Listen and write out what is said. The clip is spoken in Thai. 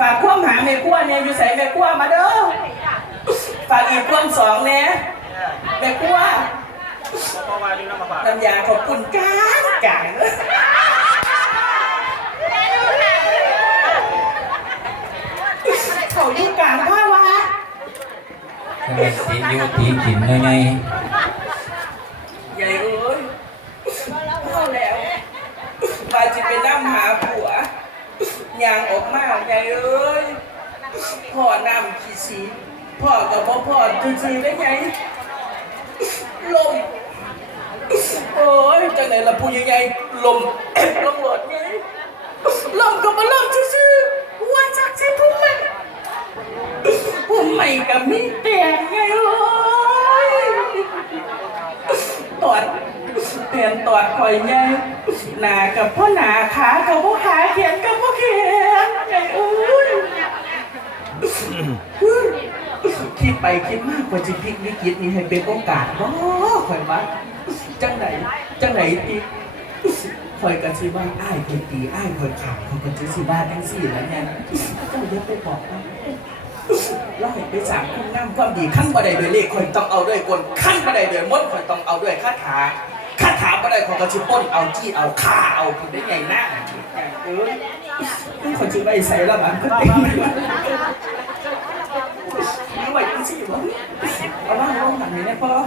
ฝากความหาแม่ขั้วเนี่ยอยู่ใส่แม่ขั้วมาเด้อฝากอีกความสองเนี่ยแม่ขั้วเพราะว่านี่น้ำมาบาดน้ำยาขอบคุณกางกางเขาอยู่กลางผ้าวะจะสิอยู่ตีกินยังไงใหญ่เอ้ยเข้าแล้วมาจะไปนั่งหาผัว ยางออกมาใหญ่เอ้ย พ่อน้ำขี้สีพ่อกับพ่อพ่อจืดๆได้ไงลมโอ้ยจังไหนละผู้ใหญ่ลมลมหลอดไงลมก็มาลมซื่อๆว่าจักสิทุ่มมันผมไม่กับมีแต่ไงโอ้ยตอดเปลี่ยนตอดคอยไงหนากับพ่อหนาขากับพ่อขาเขียน คิดไปคิดมากกว่าจะพลิกวิกฤตนี้ให้เป็นโอกาสบ่คอยว่าจังไหนจังไหนตีคอยกันสิว่าอ้ายคอยตีอ้ายคอยขับคอยกันสิว่าทั้งสี่แล้วเนี่ยเจ้าเดี๋ยวไปบอกว่าเราไปสามคุณงามความดีขั้นบันไดโดวยเลขคอยต้องเอาด้วยกลขั้นบันไดโดวยมดคอยต้องเอาด้วยคาถาคาถาบันไดของกระชิป้นเอาจี้เอาฆ่าเอาคุณได้ไงหน้าเออคนชื่อใบใส่ละบานก็เต็ 晚上我们打明天包